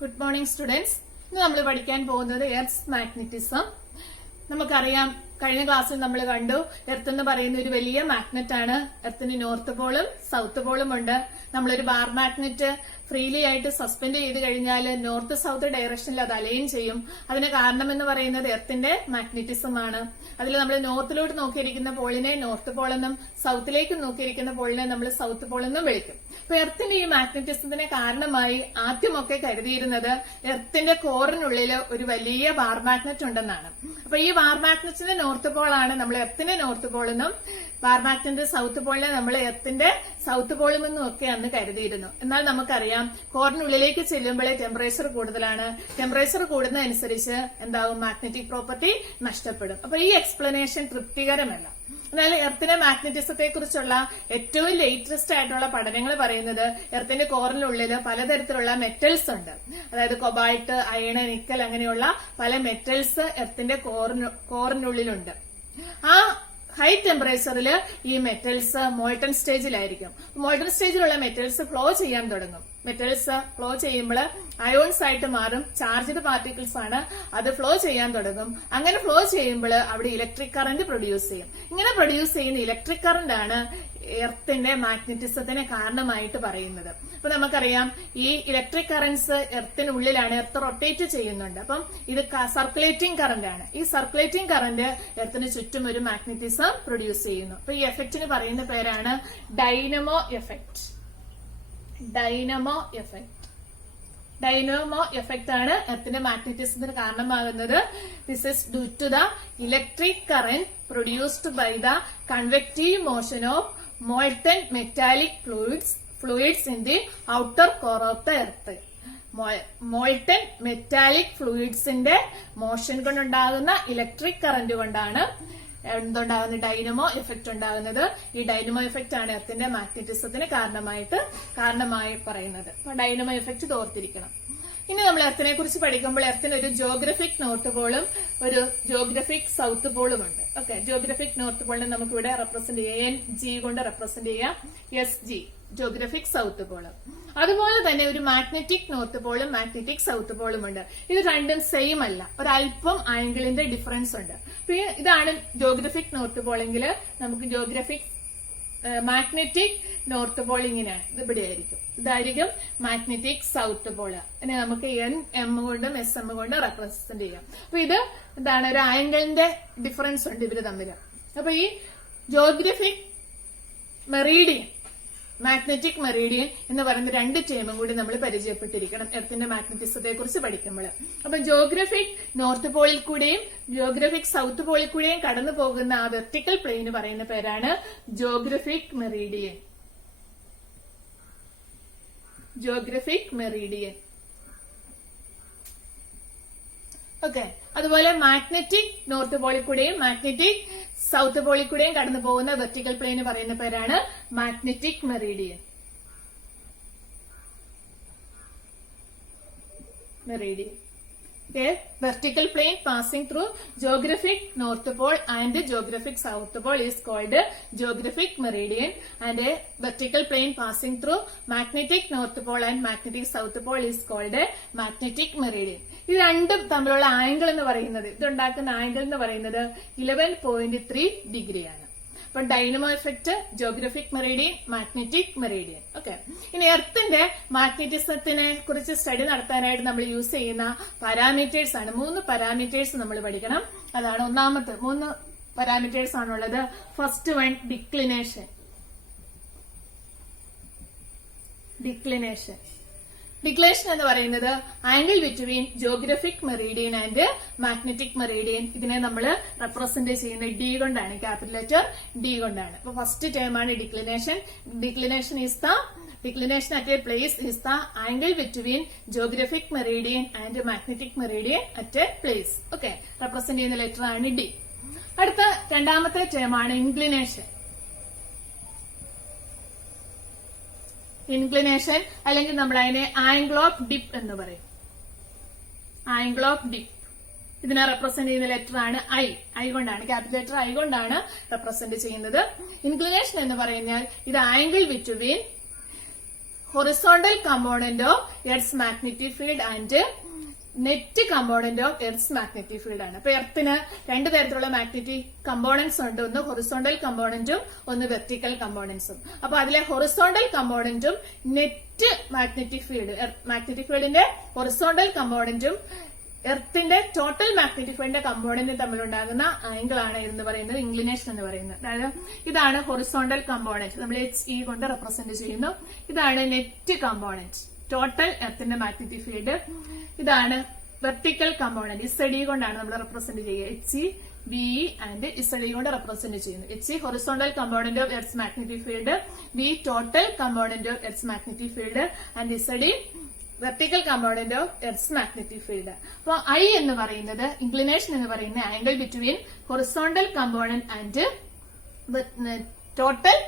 Good morning students. ഇന്ന് നമ്മൾ പഠിക്കാൻ പോകുന്നത് എർത്ത്സ് മാഗ്നറ്റിസം. നമുക്കറിയാം, കഴിഞ്ഞ ക്ലാസ്സിൽ നമ്മൾ കണ്ടു എർത്ത് എന്ന് പറയുന്ന ഒരു വലിയ മാഗ്നറ്റ് ആണ്. എർത്തിന് നോർത്ത് പോളും സൗത്ത് പോളും ഉണ്ട്. നമ്മളൊരു ബാർ മാഗ്നറ്റ് ഫ്രീലി ആയിട്ട് സസ്പെൻഡ് ചെയ്ത് കഴിഞ്ഞാൽ നോർത്ത് സൗത്ത് ഡയറക്ഷനിൽ അത് അലൈൻ ചെയ്യും. അതിന് കാരണം എന്ന് പറയുന്നത് എർത്തിന്റെ മാഗ്നറ്റിസം ആണ്. അതിൽ നമ്മൾ നോർത്തിലോട്ട് നോക്കിയിരിക്കുന്ന പോളിനെ നോർത്ത് പോൾ എന്നും സൗത്തിലേക്ക് നോക്കിയിരിക്കുന്ന പോളിനെ നമ്മൾ സൗത്ത് പോൾ എന്നും വിളിക്കും. അപ്പൊ എർത്തിന്റെ ഈ മാഗ്നറ്റിസത്തിന് കാരണമായി ആദ്യമൊക്കെ കരുതിയിരുന്നത് എർത്തിന്റെ കോറിനുള്ളിൽ ഒരു വലിയ ബാർ മാഗ്നറ്റ് ഉണ്ടെന്നാണ്. അപ്പൊ ഈ ബാർ മാഗ്നറ്റിന്റെ നോർത്ത് പോളാണ് നമ്മൾ എർത്തിന്റെ നോർത്ത് പോൾ എന്നും ബാർ മാഗ്നറ്റിന്റെ സൗത്ത് പോളിനെ നമ്മൾ എർത്തിന്റെ സൗത്ത് പോളും എന്നും ഒക്കെ അന്ന് കരുതിയിരുന്നു. എന്നാൽ നമുക്കറിയാം, കോറിനുള്ളിലേക്ക് ചെല്ലുമ്പോഴേ ടെമ്പറേച്ചർ കൂടുതലാണ്. ടെമ്പറേച്ചർ കൂടുന്നതനുസരിച്ച് എന്താവും, മാഗ്നറ്റിക് പ്രോപ്പർട്ടി നഷ്ടപ്പെടും. അപ്പൊ ഈ എക്സ്പ്ലനേഷൻ തൃപ്തികരമല്ല. എന്നാൽ എർത്തിന്റെ മാഗ്നറ്റിസത്തെ കുറിച്ചുള്ള ഏറ്റവും ലേറ്റസ്റ്റ് ആയിട്ടുള്ള പഠനങ്ങൾ പറയുന്നത് എർത്തിന്റെ കോറിനുള്ളിൽ പലതരത്തിലുള്ള മെറ്റൽസ് ഉണ്ട്. അതായത് കൊബാൾട്ട്, അയൺ, നിക്കൽ അങ്ങനെയുള്ള പല മെറ്റൽസ് എർത്തിന്റെ കോറിനുള്ളിലുണ്ട്. ആ ഹൈ ടെമ്പറേച്ചറിൽ ഈ മെറ്റൽസ് മോൾട്ടൺ സ്റ്റേജിലായിരിക്കും. മോൾട്ടൺ സ്റ്റേജിലുള്ള മെറ്റൽസ് ഫ്ലോ ചെയ്യാൻ തുടങ്ങും. മെറ്റൽസ് ഫ്ലോ ചെയ്യുമ്പോൾ അയോൺസ് ആയിട്ട് മാറും. ചാർജ്ഡ് പാർട്ടിക്കിൾസ് ആണ്. അത് ഫ്ലോ ചെയ്യാൻ തുടങ്ങും. അങ്ങനെ ഫ്ലോ ചെയ്യുമ്പോൾ അവിടെ ഇലക്ട്രിക് കറന്റ് പ്രൊഡ്യൂസ് ചെയ്യും. ഇങ്ങനെ പ്രൊഡ്യൂസ് ചെയ്യുന്ന ഇലക്ട്രിക് കറന്റ് ആണ് എർത്തിന്റെ മാഗ്നറ്റിസത്തിന് കാരണമായിട്ട് പറയുന്നത്. അപ്പൊ നമുക്കറിയാം, ഈ ഇലക്ട്രിക് കറന്റ്സ് എർത്തിനുള്ളിലാണ്. എർത്ത് റൊട്ടേറ്റ് ചെയ്യുന്നുണ്ട്. അപ്പം ഇത് സർക്കുലേറ്റിംഗ് കറന്റ് ആണ്. ഈ സർക്കുലേറ്റിംഗ് കറന്റ് എർത്തിന് ചുറ്റും ഒരു മാഗ്നറ്റിസം പ്രൊഡ്യൂസ് ചെയ്യുന്നു. അപ്പൊ ഈ എഫക്റ്റിന് പറയുന്ന പേരാണ് dynamo effect. Dynamo effect. Dynamo effect ആണ് എർത്തിന്റെ മാഗ്നറ്റിസത്തിന് കാരണമാകുന്നത്. This is due to the electric current produced by the convective motion of molten metallic fluids in the outer core of the earth. molten metallic fluidsന്റെ motion കൊണ്ടുണ്ടാകുന്ന electric current കൊണ്ടാണ് എന്തുണ്ടാകുന്നത്, dynamo effect ഉണ്ടാകുന്നത്. ഈ ഡൈനമോ എഫക്ട് ആണ് എർത്തിന്റെ മാഗ്നറ്റിസത്തിന് കാരണമായി പറയുന്നത്. അപ്പൊ ഡൈനമോ എഫക്ട് ഓർത്തിരിക്കണം. ഇനി നമ്മൾ എർത്തിനെ കുറിച്ച് പഠിക്കുമ്പോൾ എർത്തിന് ഒരു ജിയോഗ്രഫിക് നോർത്ത് പോളും ഒരു ജിയോഗ്രഫിക് സൗത്ത് പോളും ഉണ്ട്. ഓക്കെ, ജിയോഗ്രഫിക് നോർത്ത് പോളിനെ നമുക്ക് ഇവിടെ റെപ്രസെന്റ് ചെയ്യാം, ജി കൊണ്ട് റെപ്രസെന്റ് ചെയ്യാം, SG ജിയോഗ്രഫിക് സൗത്ത് പോള്. അതുപോലെ തന്നെ ഒരു മാഗ്നറ്റിക് നോർത്ത് പോളും മാഗ്നറ്റിക് സൗത്ത് പോളും ഉണ്ട്. ഇത് രണ്ടും സെയിം അല്ല, ഒരല്പം ആംഗിളിന്റെ ഡിഫറൻസ് ഉണ്ട്. ഇതാണ് ജിയോഗ്രഫിക് നോർത്ത് പോളെങ്കിൽ നമുക്ക് ജിയോഗ്രഫിക് മാഗ്നറ്റിക് നോർത്ത് പോൾ ഇങ്ങനെയാണ്. ഇത് ഇവിടെ ആയിരിക്കും. ഇതായിരിക്കും മാഗ്നറ്റിക് സൗത്ത് പോള്. അതിനെ നമുക്ക് NM കൊണ്ടും SM കൊണ്ടും റെപ്രസെന്റ് ചെയ്യാം. അപ്പൊ ഇത് എന്താണ്, ഒരു ആംഗിളിന്റെ ഡിഫറൻസ് ഉണ്ട് ഇവര് തമ്മിൽ. അപ്പൊ ഈ ജിയോഗ്രഫിക് മെറീഡിയൻ, മാഗ്നറ്റിക് മെറീഡിയൻ എന്ന് പറയുന്ന രണ്ട് ടേമും കൂടി നമ്മൾ പരിചയപ്പെട്ടിരിക്കണം എർത്തിന്റെ മാഗ്നറ്റിസത്തെ കുറിച്ച് പഠിക്കുമ്പോൾ. അപ്പൊ ജിയോഗ്രഫിക് നോർത്ത് പോളിൽ കൂടെയും ജിയോഗ്രഫിക് സൗത്ത് പോളിൽ കൂടെയും കടന്നു പോകുന്ന ആ വെർട്ടിക്കൽ പ്ലെയിന് പറയുന്ന പേരാണ് Geographic Meridian. Geographic Meridian. Okay, അതുപോലെ മാഗ്നറ്റിക് നോർത്ത് പോളിൽ കൂടെയും മാഗ്നറ്റിക് സൗത്ത് പോളിൽ കൂടെയും കടന്നു പോകുന്ന വെർട്ടിക്കൽ പ്ലെയിന് പറയുന്ന പേരാണ് magnetic Meridian. A vertical plane passing through geographic north pole and geographic south pole is called geographic meridian, and a vertical plane passing through magnetic north pole and magnetic south pole is called magnetic meridian. ഇത് രണ്ടും തമ്മിലുള്ള angle എന്ന് പറയുന്നത്, ഇതുണ്ടാക്കുന്ന angle എന്ന് പറയുന്നത് 11.3 ഡിഗ്രിയാണ്. അപ്പൊ dynamo effect, Geographic Meridian, magnetic Meridian. Okay, ഇനി എർത്തിന്റെ മാഗ്നറ്റിസത്തിനെ കുറിച്ച് സ്റ്റഡി നടത്താനായിട്ട് നമ്മൾ യൂസ് ചെയ്യുന്ന പാരാമീറ്റേഴ്സ് ആണ്. 3 പാരാമീറ്റേഴ്സ് നമ്മൾ പഠിക്കണം. അതാണ് ഒന്നാമത്തെ 3 പാരാമീറ്റേഴ്സ് ആണുള്ളത്. First one declination. ഡിക്ലിനേഷൻ എന്ന് പറയുന്നത് angle between Geographic Meridian and magnetic Meridian. ഇതിനെ നമ്മൾ റെപ്രസെന്റ് ചെയ്യുന്നത് D കൊണ്ടാണ്, ക്യാപിറ്റൽ ലെറ്റർ D കൊണ്ടാണ്. അപ്പൊ ഫസ്റ്റ് ടേം ആണ് declination. Declination at a place is the angle between geographic meridian and magnetic meridian at a place. Okay, represent ചെയ്യുന്ന letter ആണ് D. അടുത്ത രണ്ടാമത്തെ ടേം ആണ് ഇൻക്ലിനേഷൻ. ഇൻക്ലിനേഷൻ അല്ലെങ്കിൽ നമ്മൾ അതിനെ ആംഗിൾ ഓഫ് ഡിപ്പ് എന്ന് പറയും. Angle of dip. ഇതിനെ റെപ്രസെന്റ് ചെയ്യുന്ന ലെറ്റർ ആണ് I കൊണ്ടാണ്, ക്യാപിറ്റൽ ലെറ്റർ I കൊണ്ടാണ് റെപ്രസെന്റ് ചെയ്യുന്നത്. ഇൻക്ലിനേഷൻ എന്ന് പറഞ്ഞാൽ ഇത് angle between horizontal component of Earth's magnetic field and net component of earth magnetic field ആണ്. അപ്പൊ എർത്തിന് രണ്ട് തരത്തിലുള്ള മാഗ്നറ്റിക് കമ്പോണന്റ്സ് ഉണ്ട്. ഒന്ന് ഹൊറിസോണ്ടൽ കമ്പോണന്റും ഒന്ന് വെർട്ടിക്കൽ കമ്പോണന്റ്സും. അപ്പൊ അതിലെ ഹൊറിസോണ്ടൽ കമ്പോണന്റും നെറ്റ് മാഗ്നറ്റിക് ഫീൽഡിന്റെ ഹൊറിസോണ്ടൽ കമ്പോണന്റും എർത്തിന്റെ ടോട്ടൽ മാഗ്നറ്റിക് ഫീൽഡിന്റെ കമ്പോണന്റും തമ്മിലുണ്ടാകുന്ന ആംഗിൾ ആണ് എന്ന് പറയുന്നത് ഇൻക്ലിനേഷൻ എന്ന് പറയുന്നത്. അതായത് ഇതാണ് ഹൊറിസോണ്ടൽ കമ്പോണന്റ്, നമ്മൾ HE കൊണ്ട് റെപ്രസെന്റ് ചെയ്യുന്നു. ഇതാണ് നെറ്റ് കമ്പോണന്റ്, ടോട്ടൽ എർത്തിന്റെ മാഗ്നറ്റിക് ഫീൽഡ്. ഇതാണ് വെർട്ടിക്കൽ കമ്പോണന്റ്, ZE കൊണ്ടാണ് നമ്മൾ റെപ്രസെന്റ് ചെയ്യുക. HE, BE ആൻഡ് ZE കൊണ്ട് റെപ്രസെന്റ് ചെയ്യുന്നു. HE horizontal component of earth magnetic field, BE total component of earth magnetic field and ZE vertical component of earth magnetic field. അപ്പൊ I എന്ന് പറയുന്നത് inclination എന്ന് പറയുന്ന angle between horizontal component and total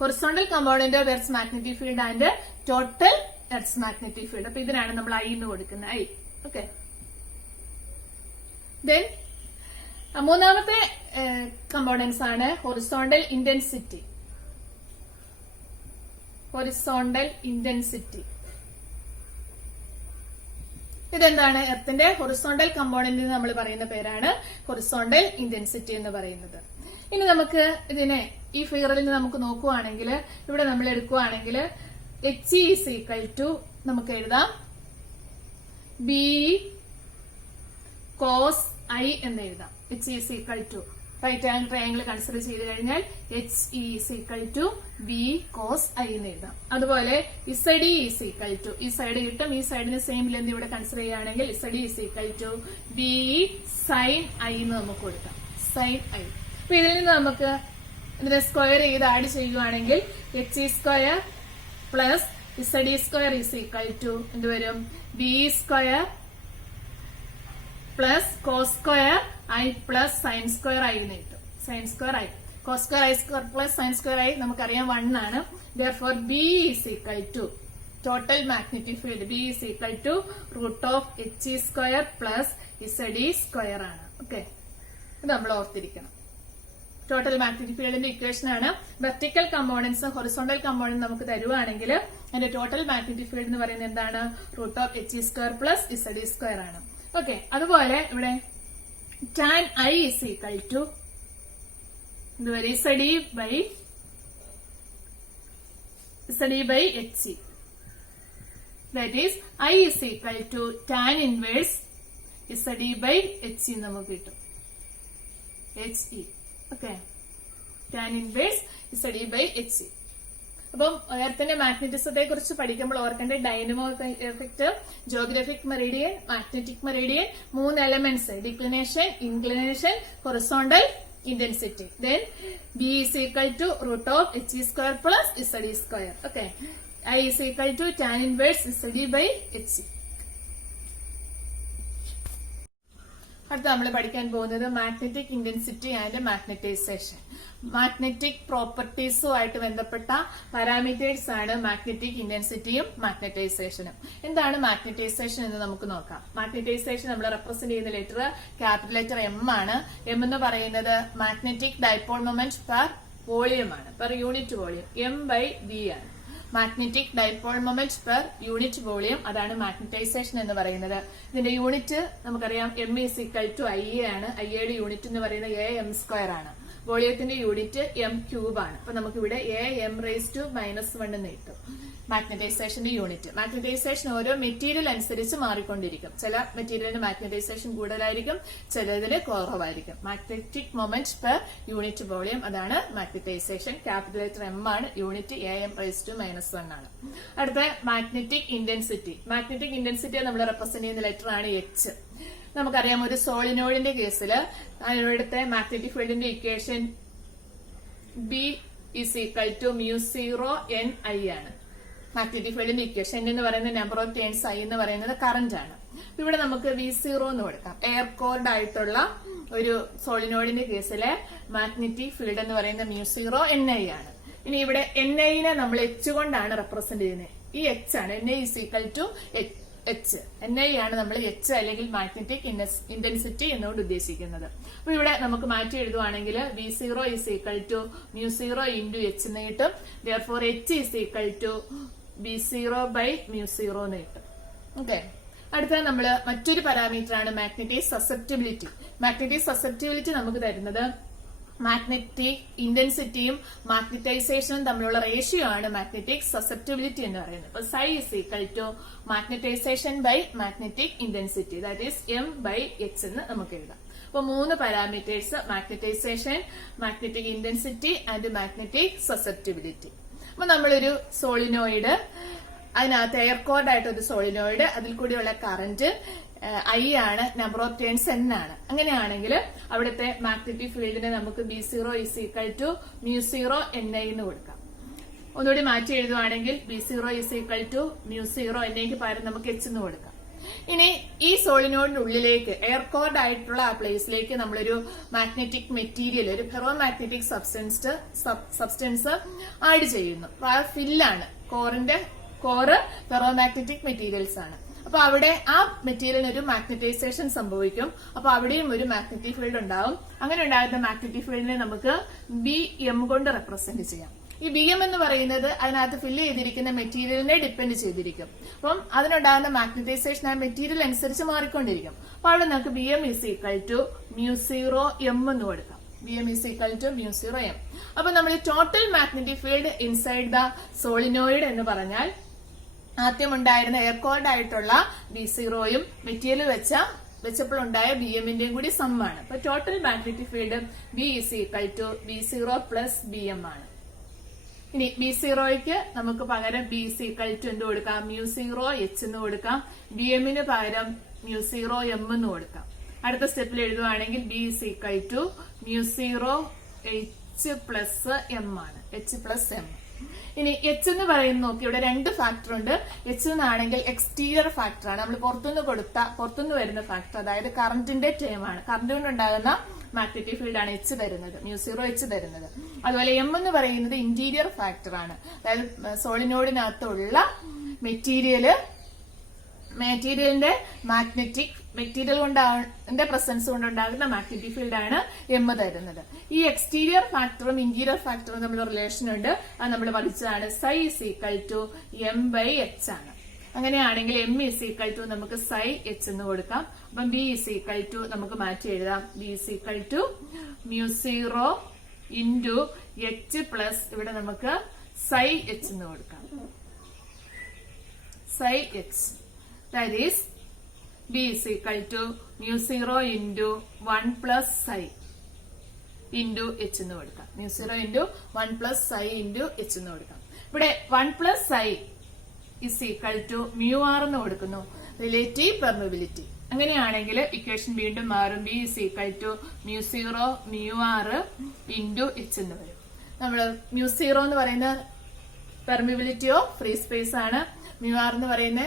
horizontal component of earth magnetic field and total earth magnetic field. അപ്പൊ ഇതിനാണ് നമ്മൾ I എന്ന് കൊടുക്കുന്നത്. I. ഓക്കെ. ദെൻ മൂന്നാമത്തെ കമ്പോണൻസ് ആണ് ഹൊറിസോണ്ടൽ ഇന്റൻസിറ്റി. ഹൊറിസോണ്ടൽ ഇന്റൻസിറ്റി ഇതെന്താണ്? എർത്തിന്റെ ഹൊറിസോണ്ടൽ കമ്പോണന്റിന് നമ്മൾ പറയുന്ന പേരാണ് ഹൊറിസോണ്ടൽ ഇന്റൻസിറ്റി എന്ന് പറയുന്നത്. ഇനി നമുക്ക് ഇതിനെ ഈ ഫിഗറിൽ നിന്ന് നമുക്ക് നോക്കുവാണെങ്കിൽ, ഇവിടെ നമ്മൾ എടുക്കുവാണെങ്കിൽ HE is equal to നമുക്ക് എഴുതാം BE cos I എന്ന് എഴുതാം. HE is equal to right angle triangle consider ചെയ്ത് കഴിഞ്ഞാൽ HE is equal to BE cos I എന്ന് എഴുതാം. അതുപോലെ ZE is equal to, ഈ സൈഡ് കിട്ടും, ഈ സൈഡിന് സെയിം ലെന്ത് ഇവിടെ കൺസിഡർ ചെയ്യുകയാണെങ്കിൽ ZE is equal to BE sin I എന്ന് നമുക്ക് കൊടുക്കാം. sin I. അപ്പൊ ഇതിൽ നിന്ന് നമുക്ക് ഇതിനെ സ്ക്വയർ ചെയ്ത് ആഡ് ചെയ്യുവാണെങ്കിൽ HE square plus ZE square is equal to എന്ത് വരും? BE square plus cos square I plus sine square I എന്ന് കിട്ടും. Sine square I, cos square I square plus sine square I നമുക്കറിയാം 1 ആണ്. Therefore BE is equal to total magnetic field, BE is equal to root of HE square plus ZE square ആണ്. Okay, ഇത് നമ്മൾ ഓർത്തിരിക്കണം. Total magnetic ഫീൽഡിന്റെ equation ആണ്. Vertical components horizontal component നമുക്ക് തരുവാണെങ്കിൽ അതിന്റെ ടോട്ടൽ മാഗ്നറ്റിക് ഫീൽഡ് എന്ന് പറയുന്നത് എന്താണ്? Root of HE square plus ZE square ആണ്. ഓക്കെ, അതുപോലെ ഇവിടെ tan I is equal to എന്തുവരെ? ZE by HE. That is I is equal to tan inverse ZE by HE നമുക്ക് കിട്ടും. HE. Okay, tan inverse ZE by HE. അപ്പം എർത്തിന്റെ മാഗ്നറ്റിസത്തെ കുറിച്ച് പഠിക്കുമ്പോൾ ഓർക്കേണ്ട dynamo effect, geographic Meridian, magnetic Meridian, 3 elements, declination, inclination, horizontal intensity. Then BE is equal to root of HE square plus ZE square. Okay, I is equal to tan inverse ZE by HE. അടുത്ത നമ്മൾ പഠിക്കാൻ പോകുന്നത് magnetic intensity and magnetisation. Magnetic പ്രോപ്പർട്ടീസുമായിട്ട് ബന്ധപ്പെട്ട parameters ആണ് magnetic ഇന്റൻസിറ്റിയും മാഗ്നറ്റൈസേഷനും. എന്താണ് magnetisation എന്ന് നമുക്ക് നോക്കാം. മാഗ്നറ്റൈസേഷൻ നമ്മൾ റെപ്രസെന്റ് ചെയ്യുന്ന ലെറ്റർ ക്യാപിറ്റൽ ലെറ്റർ M ആണ്. M എന്ന് പറയുന്നത് magnetic dipole moment per volume ആണ്, പെർ യൂണിറ്റ് വോളിയം. M/V ആണ് magnetic dipole moment per unit volume. അതാണ് മാഗ്നറ്റൈസേഷൻ എന്ന് പറയുന്നത്. ഇതിന്റെ യൂണിറ്റ് നമുക്കറിയാം M is equal to IA ആണ്. IAയുടെ യൂണിറ്റ് എന്ന് പറയുന്നത് AM² ആണ്. വോളിയത്തിന്റെ യൂണിറ്റ് M³ ആണ്. അപ്പൊ നമുക്കിവിടെ AM⁻⁻1 എന്ന് കിട്ടും മാഗ്നറ്റൈസേഷന്റെ യൂണിറ്റ്. മാഗ്നറ്റൈസേഷൻ ഓരോ മെറ്റീരിയൽ അനുസരിച്ച് മാറിക്കൊണ്ടിരിക്കും. ചില മെറ്റീരിയലിന് മാഗ്നറ്റൈസേഷൻ കൂടുതലായിരിക്കും, ചിലതിന് കുറവായിരിക്കും. Magnetic moment per unit volume, അതാണ് മാഗ്നറ്റൈസേഷൻ. ക്യാപിറ്റൽ ലെറ്റർ M ആണ്, യൂണിറ്റ് AM⁻⁻1 ആണ്. അടുത്ത മാഗ്നറ്റിക് ഇന്റൻസിറ്റി. മാഗ്നറ്റിക് ഇന്റൻസിറ്റിയെ നമ്മൾ റെപ്രസെന്റ് ചെയ്യുന്ന ലെറ്റർ ആണ് H. നമുക്കറിയാം ഒരു സോളിനോയിഡിന്റെ കേസിൽ ഇവിടുത്തെ മാഗ്നറ്റിക് ഫീൽഡിന്റെ equation B is equal to μ0 NI ആണ്. മാഗ്നറ്റിക് ഫീൽഡിന്റെ ഇക്വേഷൻ N എന്ന് പറയുന്നത് നമ്പർ ഓഫ് ടേൺസ്, I എന്ന് പറയുന്നത് കറന്റ് ആണ്. ഇവിടെ നമുക്ക് V0 എന്ന് കൊടുക്കാം. എയർ കോർഡ് ആയിട്ടുള്ള ഒരു സോളിനോയിഡിന്റെ കേസിലെ മാഗ്നറ്റിക് ഫീൽഡ് എന്ന് പറയുന്നത് μ0 NI ആണ്. ഇനി ഇവിടെ NI നെ നമ്മൾ H കൊണ്ടാണ് റെപ്രസെന്റ് ചെയ്യുന്നത്. ഈ H ആണ് NI is equal to H. NI ആണ് നമ്മൾ H അല്ലെങ്കിൽ മാഗ്നറ്റിക് ഇന്റൻസിറ്റി എന്നുകൊണ്ട് ഉദ്ദേശിക്കുന്നത്. അപ്പൊ ഇവിടെ നമുക്ക് മാറ്റി എഴുതുവാണെങ്കിൽ V0 is equal to μ0 into H എന്ന് കിട്ടും. Therefore H is equal to B0/μ0 എന്ന് കിട്ടും. ഓക്കെ, അടുത്ത നമ്മള് മറ്റൊരു പാരാമീറ്റർ ആണ് മാഗ്നറ്റിക് സസെപ്റ്റിബിലിറ്റി. മാഗ്നറ്റിക് സസെപ്റ്റിബിലിറ്റി നമുക്ക് തരുന്നത് മാഗ്നറ്റിക് ഇന്റൻസിറ്റിയും മാഗ്നറ്റൈസേഷനും തമ്മിലുള്ള റേഷ്യോ ആണ് മാഗ്നറ്റിക് സസെപ്റ്റിബിലിറ്റി എന്ന് പറയുന്നത്. അപ്പൊ psi is equal to magnetisation by magnetic intensity, that is M/H എന്ന് നമുക്ക് എഴുതാം. അപ്പൊ 3 parameters: magnetisation, magnetic intensity and magnetic susceptibility. അപ്പൊ നമ്മളൊരു സോളിനോയിഡ്, അതിനകത്ത് എയർ കോർഡ് ആയിട്ട് ഒരു സോളിനോയിഡ്, അതിൽ കൂടിയുള്ള കറന്റ് I ആണ്, നമ്പർ ഓഫ് ടേൺസ് N ആണ്. അങ്ങനെയാണെങ്കിൽ അവിടുത്തെ മാഗ്നറ്റിക് ഫീൽഡിനെ നമുക്ക് B0 is equal to μ0 NI എന്ന് കൊടുക്കാം. ഒന്നുകൂടി മാറ്റി എഴുതുവാണെങ്കിൽ B0 is equal to μ0 NIക്ക് പകരം നമുക്ക് H എന്ന് കൊടുക്കാം. ഇനി ഈ സോളിനോയിഡിന്റെ ഉള്ളിലേക്ക്, എയർ കോർഡ് ആയിട്ടുള്ള ആ പ്ലേസിലേക്ക് നമ്മളൊരു മാഗ്നറ്റിക് മെറ്റീരിയൽ, ഒരു ഫെറോ മാഗ്നറ്റിക് സബ്സ്റ്റൻസ് ആഡ് ചെയ്യുന്നു. ഫില്ലാണ്, കോറ് ഫെറോ മാഗ്നറ്റിക് മെറ്റീരിയൽസ് ആണ്. അപ്പൊ അവിടെ ആ മെറ്റീരിയലിന് ഒരു മാഗ്നറ്റൈസേഷൻ സംഭവിക്കും. അപ്പൊ അവിടെയും ഒരു മാഗ്നറ്റിക് ഫീൽഡ് ഉണ്ടാവും. അങ്ങനെ ഉണ്ടാകുന്ന മാഗ്നറ്റിക് ഫീൽഡിനെ നമുക്ക് BM കൊണ്ട് റെപ്രസെന്റ് ചെയ്യാം. ഈ BM എന്ന് പറയുന്നത് അതിനകത്ത് ഫില്ല് ചെയ്തിരിക്കുന്ന മെറ്റീരിയലിനെ ഡിപ്പെൻഡ് ചെയ്തിരിക്കും. അപ്പം അതിനുണ്ടാകുന്ന മാഗ്നറ്റൈസേഷൻ ആ മെറ്റീരിയൽ അനുസരിച്ച് മാറിക്കൊണ്ടിരിക്കും. അപ്പൊ അവിടെ നമുക്ക് BM is equal to μ0M എന്ന് കൊടുക്കാം. BM is equal to μ0M. അപ്പൊ നമ്മൾ total magnetic field inside the solenoid എന്ന് പറഞ്ഞാൽ ആദ്യം ഉണ്ടായിരുന്ന എയർ കോർഡ് ആയിട്ടുള്ള B0യും മെറ്റീരിയൽ വെച്ചപ്പോൾ ഉണ്ടായ BMന്റെയും കൂടി സമ്മാണ്. അപ്പൊ total magnetic field B is equal to B0 plus BM ആണ്. ഇനി B0ക്ക് നമുക്ക് പകരം B is equal to എന്ത് കൊടുക്കാം? μ0H എന്ന് കൊടുക്കാം. BMന് പകരം μ0M എന്ന് കൊടുക്കാം. അടുത്ത സ്റ്റെപ്പിൽ എഴുതുവാണെങ്കിൽ B is equal to μ0H plus M ആണ്. H plus M. ഇനി H എന്ന് പറയുന്നത് നോക്കി, ഇവിടെ 2 ഫാക്ടർ ഉണ്ട്. H എന്നാണെങ്കിൽ എക്സ്റ്റീരിയർ ഫാക്ടർ ആണ്, നമ്മൾ പുറത്തുനിന്ന് വരുന്ന ഫാക്ടർ, അതായത് കറന്റിന്റെ ടേം ആണ്. കറന്റ് കൊണ്ടുണ്ടാകുന്ന മാഗ്നറ്റിക് ഫീൽഡ് ആണ് H തരുന്നത്, μ0H തരുന്നത്. അതുപോലെ M എന്ന് പറയുന്നത് ഇന്റീരിയർ ഫാക്ടർ ആണ്, അതായത് സോളിനോയിഡിനകത്തുള്ള മെറ്റീരിയലിന്റെ മെറ്റീരിയൽ പ്രസൻസ് കൊണ്ടുണ്ടാകുന്ന മാഗ്നറ്റിക് ഫീൽഡ് ആണ് M തരുന്നത്. ഈ എക്സ്റ്റീരിയർ ഫാക്ടറും ഇന്റീരിയർ ഫാക്ടറും തമ്മിൽ റിലേഷൻ ഉണ്ട്, അത് നമ്മൾ പഠിച്ചതാണ്. psi is equal to M/H ആണ്. അങ്ങനെയാണെങ്കിൽ M is equal to നമുക്ക് psi H എന്ന് കൊടുക്കാം. അപ്പം B is equal to നമുക്ക് മാറ്റി എഴുതാം. B is equal to μ0 into H plus ഇവിടെ നമുക്ക് psi H എന്ന് കൊടുക്കാം. psi H, that is B is equal to μ0 into 1 plus psi into H എന്ന് കൊടുക്കാം. μ0 into 1 plus psi into H എന്ന് കൊടുക്കാം. ഇവിടെ 1 plus psi is equal to μr എന്ന് കൊടുക്കുന്നു, റിലേറ്റീവ് പെർമിബിലിറ്റി. അങ്ങനെയാണെങ്കിൽ ഇക്വേഷൻ വീണ്ടും മാറും. B is equal to μ0 μr into H എന്ന് വരും. നമ്മൾ μ0 എന്ന് പറയുന്ന പെർമിബിലിറ്റി ഓഫ് ഫ്രീ സ്പേസ് ആണ്, μr എന്ന് പറയുന്ന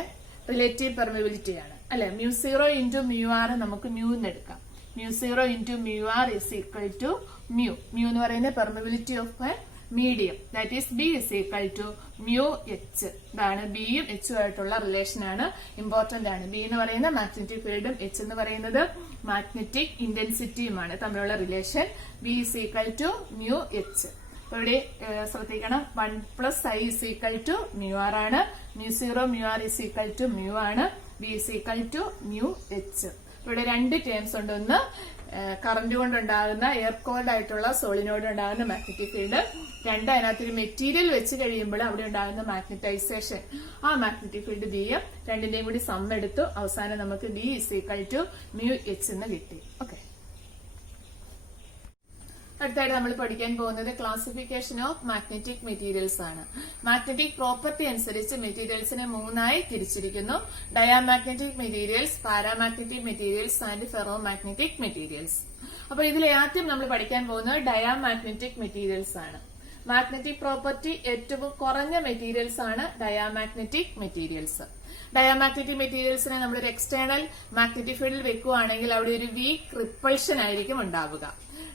റിലേറ്റീവ് പെർമിബിലിറ്റി ആണ്, അല്ലെ? μ0 into μr നമുക്ക് മ്യൂ എന്ന് എടുക്കാം. μ0 into μr is equal to mu എന്ന് പറയുന്ന permeability of A medium, that is B is equal to μH. ഇതാണ് ബിയും എച്ചും ആയിട്ടുള്ള റിലേഷൻ ആണ്, ഇമ്പോർട്ടന്റ് ആണ്. B എന്ന് പറയുന്ന മാഗ്നറ്റിക് ഫീൽഡും H എന്ന് പറയുന്നത് മാഗ്നറ്റിക് ഇന്റൻസിറ്റിയുമാണ് തമ്മിലുള്ള relation. B is equal to μH. ഇവിടെ ശ്രദ്ധിക്കണം, 1 plus psi is equal to μr ആണ്, μ0 μr is equal to mu ആണ്, B is equal to μH. ഇവിടെ 2 ടേംസ് ഉണ്ട്. ഒന്ന് കറന്റ് കൊണ്ടുണ്ടാകുന്ന എയർ കോൾഡ് ആയിട്ടുള്ള സോളിനോയിഡ് ഉണ്ടാകുന്ന മാഗ്നറ്റിക് ഫീൽഡ്, 2 അതിനകത്തൊരു മെറ്റീരിയൽ വെച്ച് കഴിയുമ്പോൾ അവിടെ ഉണ്ടാകുന്ന മാഗ്നറ്റൈസേഷൻ, ആ മാഗ്നറ്റിക് ഫീൽഡ് BM. രണ്ടിന്റെയും കൂടി സം എടുത്തു, അവസാനം നമുക്ക് B is equal to μH എന്ന് കിട്ടി. ഓക്കെ, അടുത്തായിട്ട് നമ്മൾ പഠിക്കാൻ പോകുന്നത് ക്ലാസിഫിക്കേഷൻ ഓഫ് മാഗ്നറ്റിക് മെറ്റീരിയൽസ് ആണ്. മാഗ്നറ്റിക് പ്രോപ്പർട്ടി അനുസരിച്ച് മെറ്റീരിയൽസിനെ 3ആയി തിരിച്ചിരിക്കുന്നു: diamagnetic materials, paramagnetic materials and ferro magnetic materials. അപ്പൊ ഇതിൽ ആദ്യം നമ്മൾ പഠിക്കാൻ പോകുന്നത് ഡയാമാഗ്നറ്റിക് മെറ്റീരിയൽസ് ആണ്. മാഗ്നറ്റിക് പ്രോപ്പർട്ടി ഏറ്റവും കുറഞ്ഞ മെറ്റീരിയൽസ് ആണ് ഡയാമാഗ്നറ്റിക് മെറ്റീരിയൽസ്. ഡയാമാഗ്നറ്റിക് മെറ്റീരിയൽസിനെ നമ്മളൊരു എക്സ്റ്റേണൽ മാഗ്നറ്റിക് ഫീൽഡിൽ വെക്കുകയാണെങ്കിൽ അവിടെ ഒരു വീക്ക് റിപ്പൾഷൻ ആയിരിക്കും ഉണ്ടാവുക.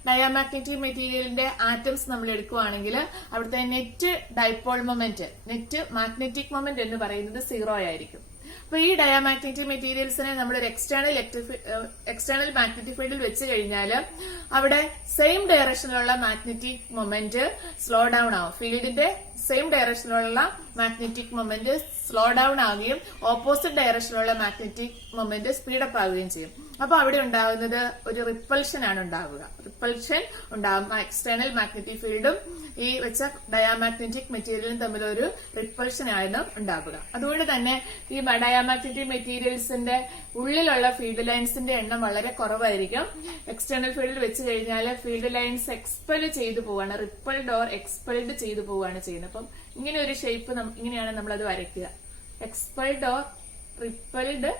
ഡയാമാഗ്നറ്റിക് മെറ്റീരിയലിന്റെ ആറ്റംസ് നമ്മൾ എടുക്കുകയാണെങ്കിൽ അവിടുത്തെ net dipole moment, net magnetic moment എന്ന് പറയുന്നത് 0 ആയിരിക്കും. അപ്പൊ ഈ ഡയാമാഗ്നറ്റിക് മെറ്റീരിയൽസിനെ നമ്മൾ ഒരു എക്സ്റ്റേണൽ മാഗ്നറ്റിക് ഫീൽഡിൽ വെച്ച് കഴിഞ്ഞാൽ അവിടെ സെയിം ഡയറക്ഷനിലുള്ള മാഗ്നറ്റിക് മൊമെന്റ് സ്ലോ ഡൗൺ ആവും. ഫീൽഡിന്റെ സെയിം ഡയറക്ഷനിലുള്ള മാഗ്നറ്റിക് മൊമെന്റ് സ്ലോ ഡൗൺ ആവുകയും ഓപ്പോസിറ്റ് ഡയറക്ഷനിലുള്ള മാഗ്നറ്റിക് മൊമെന്റ് സ്പീഡപ്പ് ആവുകയും ചെയ്യും. അപ്പൊ അവിടെ ഉണ്ടാകുന്നത് ഒരു റിപ്പൾഷൻ ആണ് ഉണ്ടാവുക. റിപ്പൾഷൻ ഉണ്ടാകും. എക്സ്റ്റേണൽ മാഗ്നറ്റിക് ഫീൽഡും ഈ വെച്ച ഡയാമാഗ്നറ്റിക് മെറ്റീരിയലും തമ്മിലൊരു റിപ്പൾഷൻ ആണ് ഉണ്ടാവുക. അതുകൊണ്ട് തന്നെ ഈ ഡയാമാഗ്നറ്റിക് മെറ്റീരിയൽസിന്റെ ഉള്ളിലുള്ള ഫീൽഡ് ലൈൻസിന്റെ എണ്ണം വളരെ കുറവായിരിക്കും. എക്സ്റ്റേണൽ ഫീൽഡിൽ വെച്ച് കഴിഞ്ഞാൽ ഫീൽഡ് ലൈൻസ് എക്സ്പെൽ ചെയ്തു പോവാണ്, റിപ്പൾഡ് ഓർ എക്സ്പെൽഡ് ചെയ്തു പോവുകയാണ് ചെയ്യുന്നത്. അപ്പം ഇങ്ങനെ ഒരു ഷേപ്പ് ഇങ്ങനെയാണ് നമ്മളത് വരയ്ക്കുക. Expelled or repulsed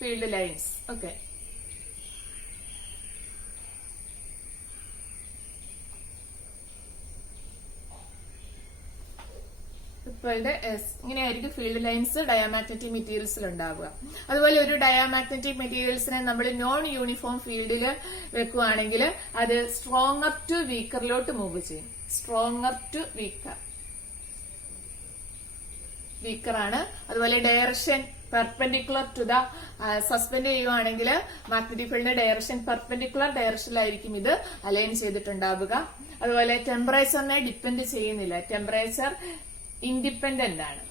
field lines. Okay, ഇങ്ങനെയായിരിക്കും ഫീൽഡ് ലൈൻസ് ഡയാമാഗ്നറ്റിക് മെറ്റീരിയൽസിൽ ഉണ്ടാവുക. അതുപോലെ ഒരു ഡയാമാഗ്നറ്റിക് മെറ്റീരിയൽസിനെ നമ്മൾ നോൺ യൂണിഫോം ഫീൽഡിൽ വെക്കുകയാണെങ്കിൽ അത് സ്ട്രോങ്ങർ ടു വീക്കറിലോട്ട് മൂവ് ചെയ്യും. സ്ട്രോങ്ങർ ടു വീക്കറാണ്. അതുപോലെ direction perpendicular to the suspend ചെയ്യുവാണെങ്കിൽ മാഗ്നറ്റിക് ഫീൽഡിന്റെ ഡയറക്ഷൻ പെർപെൻഡിക്കുലർ ഡയറക്ഷനിലായിരിക്കും ഇത് അലൈൻ ചെയ്തിട്ടുണ്ടാവുക. അതുപോലെ ടെമ്പറേച്ചറിനെ ഡിപ്പെൻഡ് ചെയ്യുന്നില്ല. ടെമ്പറേച്ചർ ഇൻഡിപെൻഡന്റ് ആണ്.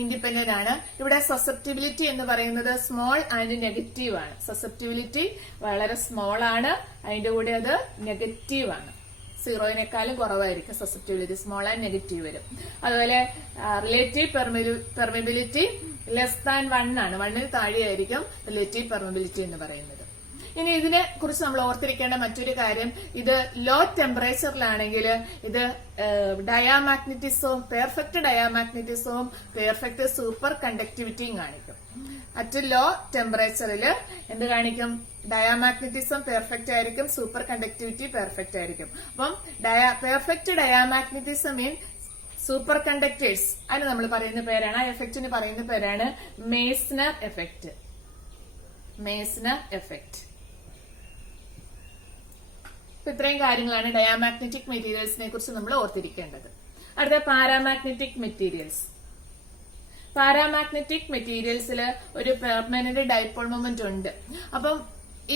ഇൻഡിപെൻഡന്റ് ആണ്. ഇവിടെ സസെപ്റ്റിബിലിറ്റി എന്ന് പറയുന്നത് സ്മോൾ ആൻഡ് നെഗറ്റീവ് ആണ്. സസെപ്റ്റിബിലിറ്റി വളരെ സ്മോൾ ആണ്, അതിന്റെ കൂടെ അത് നെഗറ്റീവ് ആണ്. 0-നേക്കാളും കുറവായിരിക്കും സസെപ്റ്റിബിലിറ്റി. സ്മോൾ ആൻഡ് നെഗറ്റീവ് വരും. അതുപോലെ റിലേറ്റീവ് പെർമിബിലിറ്റി ലെസ് ദാൻ 1 ആണ്. 1-ൽ താഴെയായിരിക്കും റിലേറ്റീവ് പെർമിബിലിറ്റി എന്ന് പറയുന്നത്. ഇനി ഇതിനെ കുറിച്ച് നമ്മൾ ഓർത്തിരിക്കേണ്ട മറ്റൊരു കാര്യം, ഇത് ലോ ടെമ്പറേച്ചറിലാണെങ്കിൽ ഇത് ഡയാമാഗ്നറ്റിസവും പെർഫെക്റ്റ് ഡയാമാഗ്നറ്റിസവും പെർഫെക്റ്റ് സൂപ്പർ കണ്ടക്ടിവിറ്റിയും കാണിക്കും. അറ്റ് ലോ ടെമ്പറേച്ചറിൽ എന്ത് കാണിക്കും? ഡയാമാഗ്നറ്റിസം പെർഫെക്റ്റ് ആയിരിക്കും, സൂപ്പർ കണ്ടക്ടിവിറ്റി പെർഫെക്റ്റ് ആയിരിക്കും. അപ്പം പെർഫെക്റ്റ് ഡയാമാഗ്നറ്റിസം മീൻ സൂപ്പർ കണ്ടക്ടേഴ്സ്, അതിന് നമ്മൾ പറയുന്ന പേരാണ്, ആ എഫക്റ്റിന് പറയുന്ന പേരാണ് മേസ്നർ എഫക്റ്റ്. മേസ്നർ എഫക്റ്റ്. ഇത്രയും കാര്യങ്ങളാണ് ഡയാമാഗ്നറ്റിക് മെറ്റീരിയൽസിനെ കുറിച്ച് നമ്മൾ ഓർത്തിരിക്കേണ്ടത്. അടുത്ത പാരാമാഗ്നറ്റിക് മെറ്റീരിയൽസ്. പാരാമാഗ്നറ്റിക് മെറ്റീരിയൽസിൽ ഒരു പെർമനന്റ് ഡൈപോൾ മൊമെന്റ് ഉണ്ട്. അപ്പം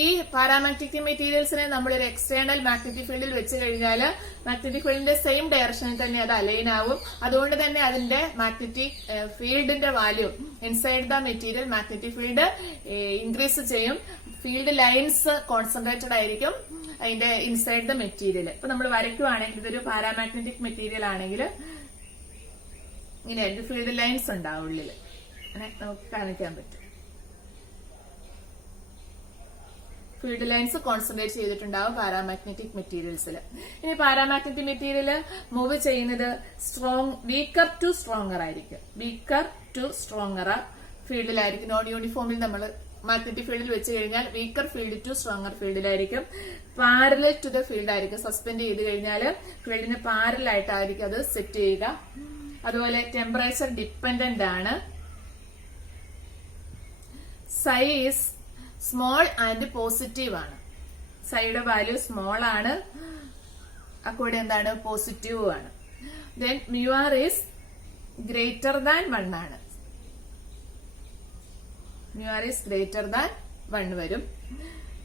ഈ പാരാമാഗ്നറ്റിക് മെറ്റീരിയൽസിനെ നമ്മളൊരു എക്സ്റ്റേണൽ മാഗ്നറ്റിക് ഫീൽഡിൽ വെച്ച് കഴിഞ്ഞാൽ മാഗ്നറ്റിക് ഫീൽഡിന്റെ സെയിം ഡയറക്ഷനിൽ തന്നെ അത് അലൈൻ ആവും. അതുകൊണ്ട് തന്നെ അതിന്റെ മാഗ്നറ്റിക് ഫീൽഡിന്റെ value inside the material magnetic field increase ചെയ്യും. ഫീൽഡ് ലൈൻസ് കോൺസെൻട്രേറ്റഡ് ആയിരിക്കും അതിന്റെ ഇൻസൈഡ് ദ മെറ്റീരിയൽ. ഇപ്പൊ നമ്മൾ വരയ്ക്കുവാണെങ്കിൽ ഇതൊരു പാരാമാഗ്നറ്റിക് മെറ്റീരിയൽ ആണെങ്കിൽ ഇങ്ങനെ ഫീൽഡ് ലൈൻസ് ഉണ്ടാവും ഉള്ളിൽ, അങ്ങനെ നമുക്ക് കാണിക്കാൻ പറ്റും. ഫീൽഡ് ലൈൻസ് കോൺസെൻട്രേറ്റ് ചെയ്തിട്ടുണ്ടാവും പാരാമാഗ്നറ്റിക് മെറ്റീരിയൽസിൽ. ഇനി പാരാമാഗ്നറ്റിക് മെറ്റീരിയൽ മൂവ് ചെയ്യുന്നത് വീക്കർ ടു സ്ട്രോങ്ങർ ആയിരിക്കും. വീക്കർ ടു സ്ട്രോങ്ങർ ഫീൽഡിലായിരിക്കും. നോൺ യൂണിഫോമിൽ നമ്മൾ മാഗ്നറ്റിക് ഫീൽഡിൽ വെച്ച് കഴിഞ്ഞാൽ വീക്കർ ഫീൽഡ് ടു സ്ട്രോങ്ങർ ഫീൽഡിലായിരിക്കും. പാരലൽ ടു ദ ഫീൽഡ് ആയിരിക്കും. സസ്പെൻഡ് ചെയ്ത് കഴിഞ്ഞാൽ ഫീൽഡിന് പാരലായിട്ടായിരിക്കും അത് സെറ്റ് ചെയ്യുക. അതുപോലെ ടെമ്പറേച്ചർ ഡിപ്പെൻഡന്റ് ആണ്. Psi is small and positive ആണ്. സൈയുടെ വാല്യൂ സ്മോൾ ആണ്, അക്കൂടെ എന്താണ് പോസിറ്റീവ് ആണ്. Then mu r is greater than 1 ആണ്. Mu r is greater than 1 വരും.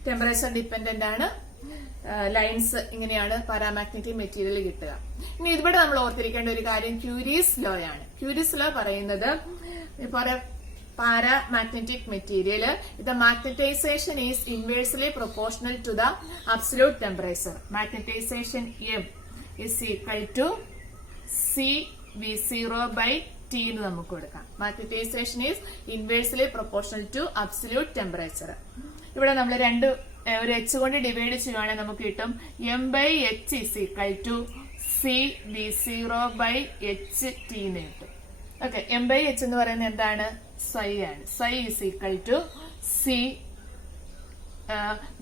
ടെമ്പറേച്ചർ ഡിപ്പെൻഡന്റ് ആണ്. ലൈൻസ് ഇങ്ങനെയാണ് പാരാമാഗ്നറ്റിക് മെറ്റീരിയൽ കിട്ടുക. ഇനി ഇവിടെ നമ്മൾ ഓർത്തിരിക്കേണ്ട ഒരു കാര്യം ക്യൂരീസ് ലോ ആണ്. ക്യൂരീസ് ലോ പറയുന്നത് paramagnetic material, the magnetization is inversely proportional to the absolute temperature. Magnetization M is equal to CV0 by T എന്ന് നമുക്ക് കൊടുക്കാം. Magnetization is inversely proportional to absolute temperature. ഇവിടെ നമ്മൾ ഒരു h കൊണ്ട് divide ചെയ്യുവാണെങ്കിൽ നമുക്ക് കിട്ടും M/H is equal to CV0 by HT എന്ന് കിട്ടും. ഓക്കെ, M/H എന്ന് പറയുന്നത് എന്താണ്? Psi ആണ്. Psi is equal to C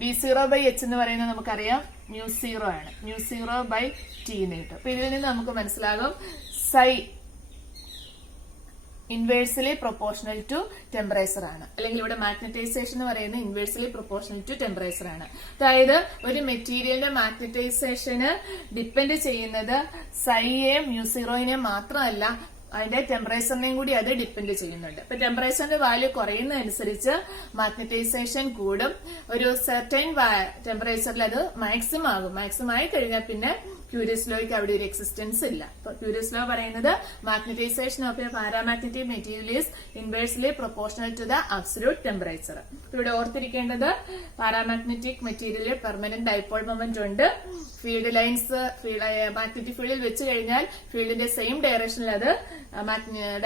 V0 by H എന്ന് പറയുന്നത് നമുക്കറിയാം μ0 ആണ്. μ0 by T എന്ന് കിട്ടും. അപ്പൊ ഇതിൽ നിന്ന് നമുക്ക് മനസ്സിലാകും Psi inversely proportional to temperature ആണ്. അല്ലെങ്കിൽ ഇവിടെ മാഗ്നറ്റൈസേഷൻ എന്ന് പറയുന്നത് ഇൻവേഴ്സ്ലി പ്രൊപ്പോർഷണൽ ടു ടെമ്പറേച്ചർ ആണ്. അതായത് ഒരു മെറ്റീരിയലിന്റെ മാഗ്നറ്റൈസേഷന് ഡിപ്പെൻഡ് ചെയ്യുന്നത് സൈയെയും μ0നെയും മാത്രമല്ല അതിന്റെ ടെമ്പറേച്ചറിനെയും കൂടി അത് ഡിപ്പെൻഡ് ചെയ്യുന്നുണ്ട്. ഇപ്പൊ ടെമ്പറേച്ചറിന്റെ വാല്യൂ കുറയുന്നതനുസരിച്ച് മാഗ്നറ്റൈസേഷൻ കൂടും. ഒരു സെർട്ടൈൻ ടെമ്പറേച്ചറിൽ അത് മാക്സിമം ആകും. മാക്സിമം ആയി കഴിഞ്ഞാൽ പിന്നെ ക്യൂരിയസ് ലോയ്ക്ക് അവിടെ ഒരു എക്സിസ്റ്റൻസ് ഇല്ല. ക്യൂരിയസ് ലോ പറയുന്നത് magnetisation of a paramagnetic material is inversely proportional to the absolute temperature. ഇവിടെ ഓർത്തിരിക്കേണ്ടത് പാരാമാഗ്നറ്റിക് മെറ്റീരിയലിൽ പെർമനന്റ് ഡൈപോൾ മൊമെന്റ് ഉണ്ട്. ഫീൽഡ് ലൈൻസ് മാഗ്നറ്റിക് ഫീൽഡിൽ വെച്ച് കഴിഞ്ഞാൽ ഫീൽഡിന്റെ സെയിം ഡയറക്ഷനിൽ അത്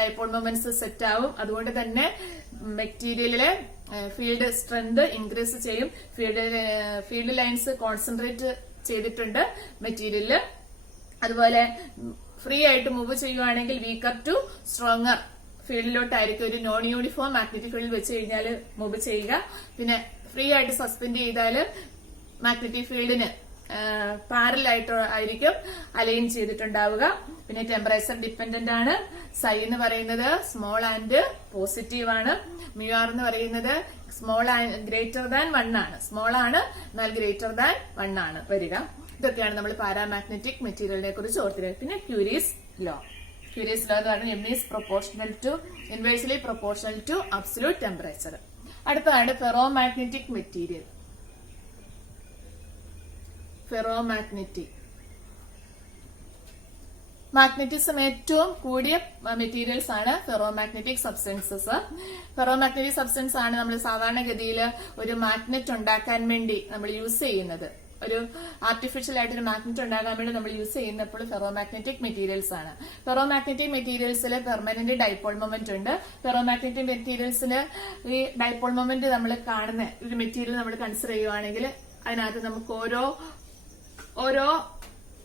ഡൈപോൾ മൊമെന്റ്സ് സെറ്റ് ആവും. അതുകൊണ്ട് തന്നെ മെറ്റീരിയലിലെ ഫീൽഡ് സ്ട്രെങ്ത് ഇൻക്രീസ് ചെയ്യും. ഫീൽഡ് ലൈൻസ് കോൺസെൻട്രേറ്റ് ചെയ്തിട്ടുണ്ട് മെറ്റീരിയലില്. അതുപോലെ ഫ്രീ ആയിട്ട് മൂവ് ചെയ്യുവാണെങ്കിൽ വീക്കർ ടു സ്ട്രോങ്ങർ ഫീൽഡിലോട്ടായിരിക്കും ഒരു നോൺ യൂണിഫോം മാഗ്നറ്റിക് ഫീൽഡിൽ വെച്ച് കഴിഞ്ഞാൽ മൂവ് ചെയ്യുക. പിന്നെ ഫ്രീ ആയിട്ട് സസ്പെൻഡ് ചെയ്താൽ മാഗ്നറ്റിക് ഫീൽഡിന് പാരലായിട്ട് ആയിരിക്കും അലൈൻ ചെയ്തിട്ടുണ്ടാവുക. പിന്നെ ടെമ്പറേച്ചർ ഡിപ്പെൻഡന്റ് ആണ്. സൈ എന്ന് പറയുന്നത് സ്മോൾ ആൻഡ് പോസിറ്റീവ് ആണ്. മ്യൂആർ എന്ന് പറയുന്നത് സ്മോൾ ആൻഡ് ഗ്രേറ്റർ ദാൻ 1 ആണ്. സ്മോൾ ആണ് എന്നാൽ ഗ്രേറ്റർ ദാൻ 1 ആണ് വരിക. ഇതൊക്കെയാണ് നമ്മൾ പാരാമാഗ്നറ്റിക് മെറ്റീരിയലിനെ കുറിച്ച് ഓർത്തിരിക്കുന്നത്. പിന്നെ ക്യൂരീസ് ലോ. ക്യൂരീസ് ലോ എന്ന് പറഞ്ഞാൽ M is proportional to inversely proportional to absolute temperature. അടുത്തതാണ് ഫെറോമാഗ്നറ്റിക് മെറ്റീരിയൽ. ഫെറോമാഗ്നറ്റിക് മാഗ്നറ്റിസം ഏറ്റവും കൂടിയ മെറ്റീരിയൽസ് ആണ് ഫെറോമാഗ്നറ്റിക് സബ്സ്റ്റൻസസ്. ഫെറോമാഗ്നറ്റിക് സബ്സ്റ്റൻസ് ആണ് നമ്മൾ സാധാരണഗതിയിൽ ഒരു മാഗ്നറ്റ് ഉണ്ടാക്കാൻ വേണ്ടി നമ്മൾ യൂസ് ചെയ്യുന്നത്. ഒരു ആർട്ടിഫിഷ്യൽ ആയിട്ട് ഒരു മാഗ്നറ്റ് ഉണ്ടാക്കാൻ വേണ്ടി നമ്മൾ യൂസ് ചെയ്യുന്നപ്പോൾ ഫെറോമാഗ്നറ്റിക് മെറ്റീരിയൽസ് ആണ്. ഫെറോമാഗ്നറ്റിക് മെറ്റീരിയൽസിൽ പെർമനന്റ് ഡൈപോൾ മൊമെന്റ് ഉണ്ട്. ഫെറോമാഗ്നറ്റിക് മെറ്റീരിയൽസിന് ഈ ഡൈപോൾ മൊമെന്റ് നമ്മൾ കാണുന്ന ഒരു മെറ്റീരിയൽ നമ്മൾ കൺസിഡർ ചെയ്യുവാണെങ്കിൽ അതിനകത്ത് നമുക്ക് ഓരോ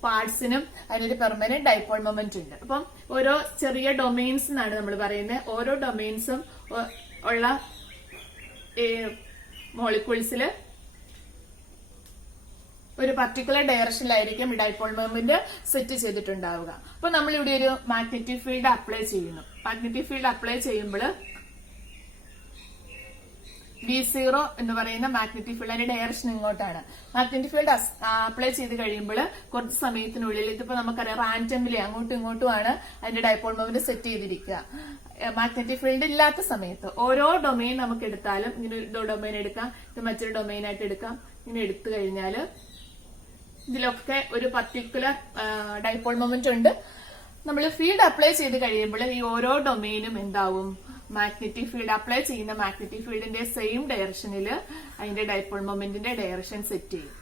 പാർട്സിനും അതിനൊരു പെർമനന്റ് ഡൈപോൾ മൊമെന്റ് ഉണ്ട്. അപ്പം ഓരോ ചെറിയ ഡൊമെയിൻസ് എന്നാണ് നമ്മൾ പറയുന്നത്. ഓരോ ഡൊമെയിൻസും ഉള്ള മോളിക്യൂൾസിൽ ഒരു പർട്ടിക്കുലർ ഡയറക്ഷനിലായിരിക്കും ഡൈപോൾ മൊമെന്റ് സെറ്റ് ചെയ്തിട്ടുണ്ടാവുക. അപ്പൊ നമ്മളിവിടെ ഒരു മാഗ്നറ്റിക് ഫീൽഡ് അപ്ലൈ ചെയ്യുന്നു. മാഗ്നറ്റിക് ഫീൽഡ് അപ്ലൈ ചെയ്യുമ്പോൾ B0 എന്ന് പറയുന്ന മാഗ്നറ്റിക് ഫീൽഡ് അതിന്റെ ഡയറക്ഷൻ ഇങ്ങോട്ടാണ്. മാഗ്നറ്റിക് ഫീൽഡ് അപ്ലൈ ചെയ്ത് കഴിയുമ്പോൾ കുറച്ച് സമയത്തിനുള്ളിൽ ഇതിപ്പോ നമുക്കറിയാം റാൻഡംലി അങ്ങോട്ടും ഇങ്ങോട്ടുമാണ് അതിന്റെ ഡൈപോൾ മൊമെന്റ് സെറ്റ് ചെയ്തിരിക്കുക. മാഗ്നറ്റിക് ഫീൽഡ് ഇല്ലാത്ത സമയത്ത് ഓരോ ഡൊമെയിൻ നമുക്ക് എടുത്താലും ഇങ്ങനെ ഒരു ഡൊമെയിൻ എടുക്കാം, ഇത് മറ്റൊരു ഡൊമെയിൻ ആയിട്ട് എടുക്കാം. ഇങ്ങനെ എടുത്തു കഴിഞ്ഞാൽ ഇതിലൊക്കെ ഒരു പർട്ടിക്കുലർ ഡൈപോൾ മൊമെന്റ് ഉണ്ട്. നമ്മൾ ഫീൽഡ് അപ്ലൈ ചെയ്ത് കഴിയുമ്പോൾ ഈ ഓരോ ഡൊമെയിനും എന്താവും, മാഗ്നറ്റിക് ഫീൽഡ് അപ്ലൈ ചെയ്യുന്ന മാഗ്നറ്റിക് ഫീൽഡിന്റെ സെയിം ഡയറക്ഷനിൽ അതിന്റെ ഡൈപോൾ മൊമെന്റിന്റെ ഡയറക്ഷൻ സെറ്റ് ചെയ്യും.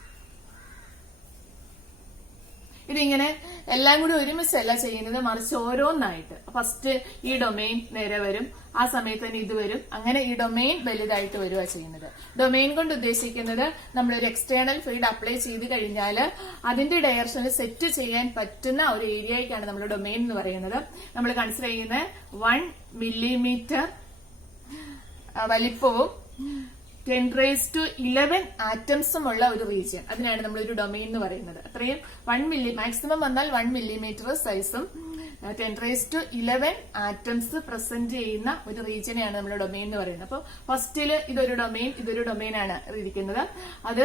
ഇതിങ്ങനെ എല്ലാം കൂടി ഒരുമിച്ചല്ല ചെയ്യുന്നത്, മറിച്ച് ഓരോന്നായിട്ട്. ഫസ്റ്റ് ഈ ഡൊമെയിൻ നേരെ വരും, ആ സമയത്ത് തന്നെ ഇത് വരും, അങ്ങനെ ഈ ഡൊമെയിൻ വലുതായിട്ട് വരിക ചെയ്യുന്നത്. ഡൊമെയിൻ കൊണ്ട് ഉദ്ദേശിക്കുന്നത് നമ്മളൊരു എക്സ്റ്റേണൽ ഫീൽഡ് അപ്ലൈ ചെയ്ത് കഴിഞ്ഞാൽ അതിന്റെ ഡയറക്ഷനിൽ സെറ്റ് ചെയ്യാൻ പറ്റുന്ന ഒരു ഏരിയയ്ക്കാണ് നമ്മൾ ഡൊമെയിൻ എന്ന് പറയുന്നത്. നമ്മൾ കൺസിഡർ ചെയ്യുന്ന 1 millimeter വലിപ്പവും 10⁻11 ആറ്റംസും ഉള്ള ഒരു റീജിയൻ, അതിനാണ് നമ്മൾ ഒരു ഡൊമെയിൻ എന്ന് പറയുന്നത്. അത്രയും മാക്സിമം വന്നാൽ 1 millimeter സൈസും 10⁻11 ആറ്റംസ് പ്രസന്റ് ചെയ്യുന്ന ഒരു റീജിയനെയാണ് നമ്മൾ ഡൊമെയിൻ എന്ന് പറയുന്നത്. അപ്പോൾ ഫസ്റ്റില് ഇതൊരു ഡൊമെയിൻ ആണ് ഇരിക്കുന്നത്. അത്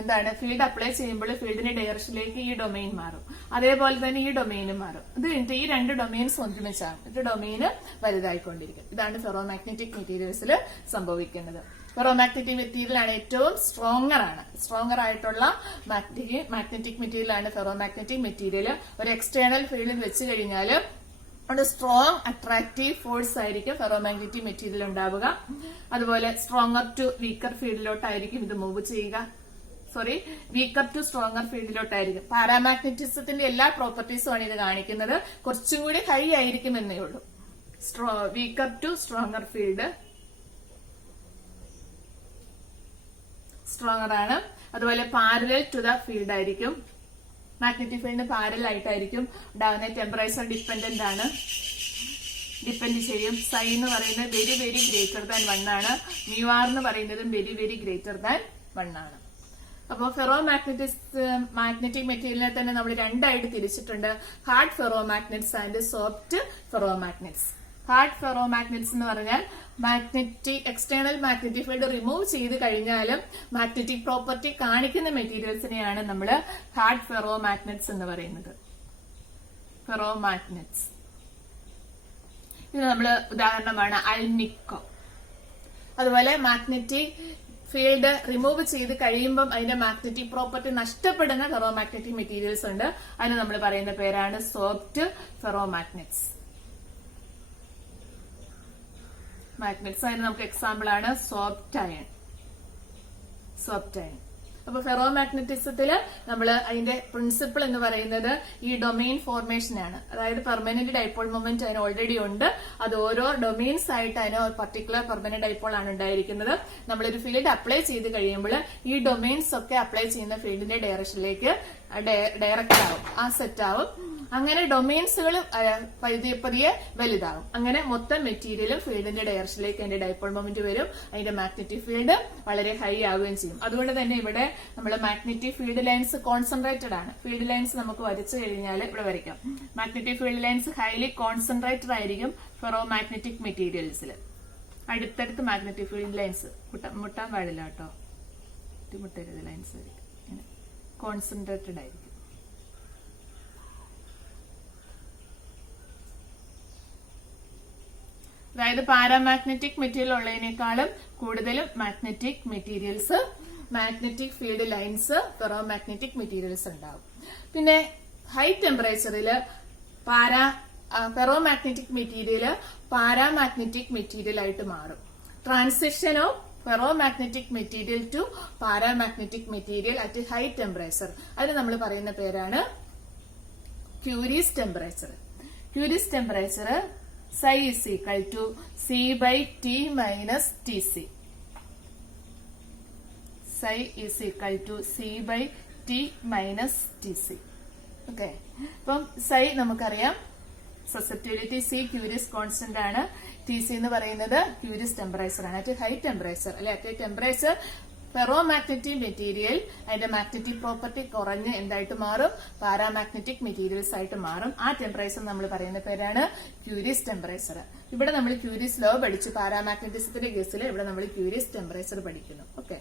എന്താണ്, ഫീൽഡ് അപ്ലൈ ചെയ്യുമ്പോൾ ഫീൽഡിന്റെ ഡയറക്ഷനിലേക്ക് ഈ ഡൊമെയിൻ മാറും, അതേപോലെ തന്നെ ഈ ഡൊമെയിനും മാറും. ഇത് കഴിഞ്ഞിട്ട് ഈ 2 ഡൊമെയിൻസ് ഒന്നിച്ചാണ് ഇത് ഡൊമെയിന് വലുതായിക്കൊണ്ടിരിക്കും. ഇതാണ് ഫെറോമാഗ്നറ്റിക് മെറ്റീരിയൽസിൽ സംഭവിക്കുന്നത്. ഫെറോമാഗ്നറ്റിക് മെറ്റീരിയൽ ആണ് ഏറ്റവും സ്ട്രോങ്ങർ ആയിട്ടുള്ള മാഗ്നറ്റിക് മെറ്റീരിയൽ ആണ് ഫെറോമാഗ്നറ്റിക് മെറ്റീരിയൽ. ഒരു എക്സ്റ്റേണൽ ഫീൽഡിൽ വെച്ച് കഴിഞ്ഞാൽ ഒരു സ്ട്രോങ് അട്രാക്റ്റീവ് ഫോഴ്സ് ആയിരിക്കും ഫെറോമാഗ്നറ്റിക് മെറ്റീരിയൽ ഉണ്ടാവുക. അതുപോലെ സ്ട്രോങ്ങർ ടു വീക്കർ ഫീൽഡിലോട്ടായിരിക്കും ഇത് മൂവ് ചെയ്യുക. വീക്കർ ടു സ്ട്രോങ്ങർ ഫീൽഡിലോട്ടായിരിക്കും. പാരാമാഗ്നറ്റിസത്തിന്റെ എല്ലാ പ്രോപ്പർട്ടീസും ആണ് ഇത് കാണിക്കുന്നത്. കുറച്ചും കൂടി ഹൈ ആയിരിക്കും എന്നേ ഉള്ളൂ. Weaker to stronger field stronger ആണ്. അതുപോലെ പാരലൽ ടു ദ ഫീൽഡ് ആയിരിക്കും. മാഗ്നറ്റിക് ഫീൽഡിന് പാരലൽ ആയിട്ടായിരിക്കും ഉണ്ടാകുന്ന. ടെമ്പറേച്ചർ ഡിപ്പെൻഡന്റ് ആണ്, ഡിപ്പെൻഡ് ചെയ്യും. സൈ എന്ന് പറയുന്നത് വെരി വെരി ഗ്രേറ്റർ ദാൻ 1 ആണ്. മ്യൂആർ എന്ന് പറയുന്നതും വെരി വെരി ഗ്രേറ്റർ ദാൻ 1 ആണ്. അപ്പോൾ മാഗ്നറ്റിക് മെറ്റീരിയലിനെ തന്നെ നമ്മൾ 2 ആയിട്ട് തിരിച്ചിട്ടുണ്ട്: ഹാർഡ് ഫെറോമാഗ്നറ്റ്സ് ആൻഡ് സോഫ്റ്റ് ഫെറോമാഗ്നറ്റ്സ്. ഹാർഡ് ഫെറോമാഗ്നറ്റ്സ് എന്ന് പറഞ്ഞാൽ എക്സ്റ്റേണൽ മാഗ്നറ്റിക് ഫീൽഡ് റിമൂവ് ചെയ്ത് കഴിഞ്ഞാലും മാഗ്നറ്റിക് പ്രോപ്പർട്ടി കാണിക്കുന്ന മെറ്റീരിയൽസിനെയാണ് നമ്മൾ ഹാർഡ് ഫെറോമാഗ്നറ്റ്സ് എന്ന് പറയുന്നത്. ഫെറോമാഗ്നറ്റ്സ് ഇത് നമ്മള് ഉദാഹരണമാണ് അൽനിക്കോ. അതുപോലെ മാഗ്നറ്റിക് ഫീൽഡ് റിമൂവ് ചെയ്ത് കഴിയുമ്പം അതിന്റെ മാഗ്നറ്റിക് പ്രോപ്പർട്ടി നഷ്ടപ്പെടുന്ന ഫെറോമാഗ്നറ്റിക് മെറ്റീരിയൽസ് ഉണ്ട്. അതിന് നമ്മൾ പറയുന്ന പേരാണ് സോഫ്റ്റ് ഫെറോമാഗ്നറ്റ്സ്. അതിന് നമുക്ക് എക്സാമ്പിൾ ആണ് സോഫ്റ്റ് അയൺ. അപ്പൊ ഫെറോമാഗ്നറ്റിസത്തില് നമ്മൾ അതിന്റെ പ്രിൻസിപ്പിൾ എന്ന് പറയുന്നത് ഈ ഡൊമെയിൻ ഫോർമേഷൻ ആണ്. അതായത് പെർമനന്റ് ഡൈപോൾ മൊമെന്റ് അതിന് ഓൾറെഡി ഉണ്ട്. അത് ഓരോ ഡൊമെയിൻസ് ആയിട്ട് അതിന് ഒരു പർട്ടിക്കുലർ പെർമനന്റ് ഡൈപോൾ ആണ് ഉണ്ടായിരിക്കുന്നത്. നമ്മളൊരു ഫീൽഡ് അപ്ലൈ ചെയ്ത് കഴിയുമ്പോൾ ഈ ഡൊമെയിൻസ് ഒക്കെ അപ്ലൈ ചെയ്യുന്ന ഫീൽഡിന്റെ ഡയറക്ഷനിലേക്ക് ഡയറക്റ്റ് ആവും, ആ സെറ്റ് ആവും. അങ്ങനെ ഡൊമെയിൻസുകൾ പതിയെ വലുതാവും. അങ്ങനെ മൊത്തം മെറ്റീരിയലും ഫീൽഡിന്റെ ഡയറക്ഷനിലേക്ക് അതിന്റെ ഡൈപോൾ മൊമെന്റ് വരും. അതിന്റെ മാഗ്നറ്റിക് ഫീൽഡ് വളരെ ഹൈ ആവുകയും ചെയ്യും. അതുകൊണ്ട് തന്നെ ഇവിടെ നമ്മൾ മാഗ്നറ്റിക് ഫീൽഡ് ലൈൻസ് കോൺസെൻട്രേറ്റഡ് ആണ്. ഫീൽഡ് ലൈൻസ് നമുക്ക് വരച്ചു കഴിഞ്ഞാൽ ഇവിടെ വരയ്ക്കാം. Magnetic field lines highly concentrated ആയിരിക്കും ഫെറോ മാഗ്നറ്റിക് മെറ്റീരിയൽസിൽ. അടുത്തടുത്ത് മാഗ്നറ്റിക് ഫീൽഡ് ലൈൻസ് മുട്ടാൻ പാടില്ല കേട്ടോ, മുട്ടരുത്. ലൈൻസ് കോൺസെൻട്രേറ്റഡ് ആയിരിക്കും. അതായത് പാരാമാഗ്നറ്റിക് മെറ്റീരിയൽ ഉള്ളതിനേക്കാളും കൂടുതലും magnetic materials, magnetic field lines, ferromagnetic materials ഉണ്ടാവും. പിന്നെ ഹൈ ടെമ്പറേച്ചറിൽ ഫെറോമാഗ്നറ്റിക് മെറ്റീരിയൽ പാരാമാഗ്നറ്റിക് മെറ്റീരിയൽ ആയിട്ട് മാറും. Transition of ferromagnetic material to paramagnetic material at high temperature, അതിന് നമ്മൾ പറയുന്ന പേരാണ് Curie's temperature. Curie's temperature psi is equal to C by T minus TC. Psi is equal to C by T minus TC. Okay. അപ്പം psi നമുക്കറിയാം susceptibility C curious constant ആണ്. TC എന്ന് പറയുന്നത് curious temperature ആണ്. At high temperature അല്ലെ, at temperature ferromagnetic material അതിന്റെ magnetic property കുറഞ്ഞ് എന്തായിട്ട് മാറും, പാരാമാഗ്നറ്റിക് മെറ്റീരിയൽസ് ആയിട്ട് മാറും. ആ ടെമ്പറേച്ചർ നമ്മൾ പറയുന്ന പേരാണ് ക്യൂരിയസ് ടെമ്പറേച്ചർ. ഇവിടെ നമ്മൾ ക്യൂരിയസ് ലോ പഠിച്ചു. പാരാമാഗ്നറ്റിസത്തിന്റെ കേസിൽ ഇവിടെ നമ്മൾ ക്യൂരിയസ് ടെമ്പറേച്ചർ പഠിക്കുന്നു. ഓക്കെ.